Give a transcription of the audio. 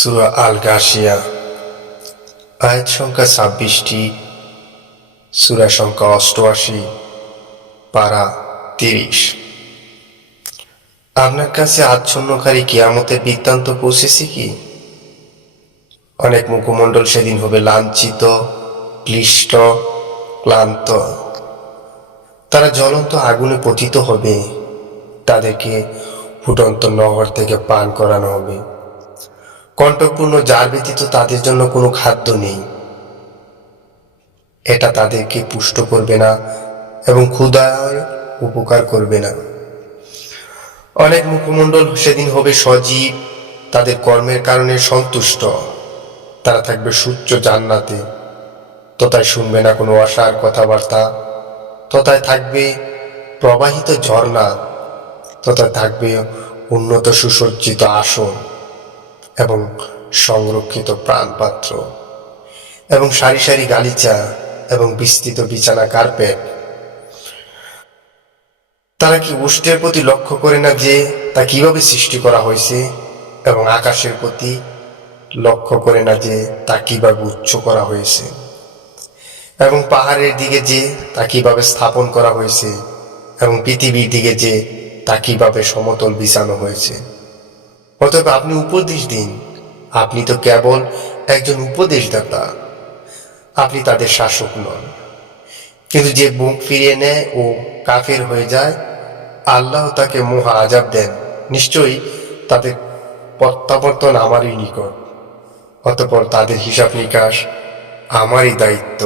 সূরা আল গাশিয়া। আয়াত সংখ্যা ২৬টি, সূরা সংখ্যা ৮৮, পারা ৩০। আপনার কাছে আচ্ছন্নকারী কিয়ামতের বৃত্তান্ত পৌঁছেছে কি? অনেক মুখমণ্ডল সেদিন হবে লাঞ্ছিত, ক্লিষ্ট, ক্লান্ত। তারা জ্বলন্ত আগুনে পতিত হবে। তাদেরকে ফুটন্ত নহর থেকে পান করানো হবে। কণ্টকপূর্ণ জার ব্যতীত তাদের জন্য কোনো খাদ্য নেই। এটা তাদেরকে পুষ্ট করবে না এবং ক্ষুধায় উপকার করবে না। অনেক মুখমণ্ডল সেদিন হবে সজীব, তাদের কর্মের কারণে সন্তুষ্ট। তারা থাকবে সুচ্চ জান্নাতে, তথায় শুনবে না কোনো অসার কথাবার্তা, তথায় থাকবে প্রবাহিত ঝর্ণা, তথায় থাকবে উন্নত সুসজ্জিত আসন এবং সংরক্ষিত প্রাণপাত্র এবং সারি সারি গালিচা এবং বিস্তৃত বিছানা কার্পেট। তারা কি উষ্টের প্রতি লক্ষ্য করে না যে তা কিভাবে সৃষ্টি করা হয়েছে, এবং আকাশের প্রতি লক্ষ্য করে না যে তা কিভাবে উচ্চ করা হয়েছে, এবং পাহাড়ের দিকে যে তা কিভাবে স্থাপন করা হয়েছে, এবং পৃথিবীর দিকে যে তা কিভাবে সমতল বিছানো হয়েছে। অতএব আপনি উপদেশ দিন। আপনি তো কেবল একজন উপদেশদাতা, আপনি তাদের শাসক নন। কিন্তু যে মুখ ফিরিয়ে নেয় ও কাফের হয়ে যায়, আল্লাহ তাকে মহা আযাব দেন। নিশ্চয়ই তাদের প্রত্যাবর্তন আমারই নিকট, অতঃপর তাদের হিসাব নিকাশ আমারই দায়িত্ব।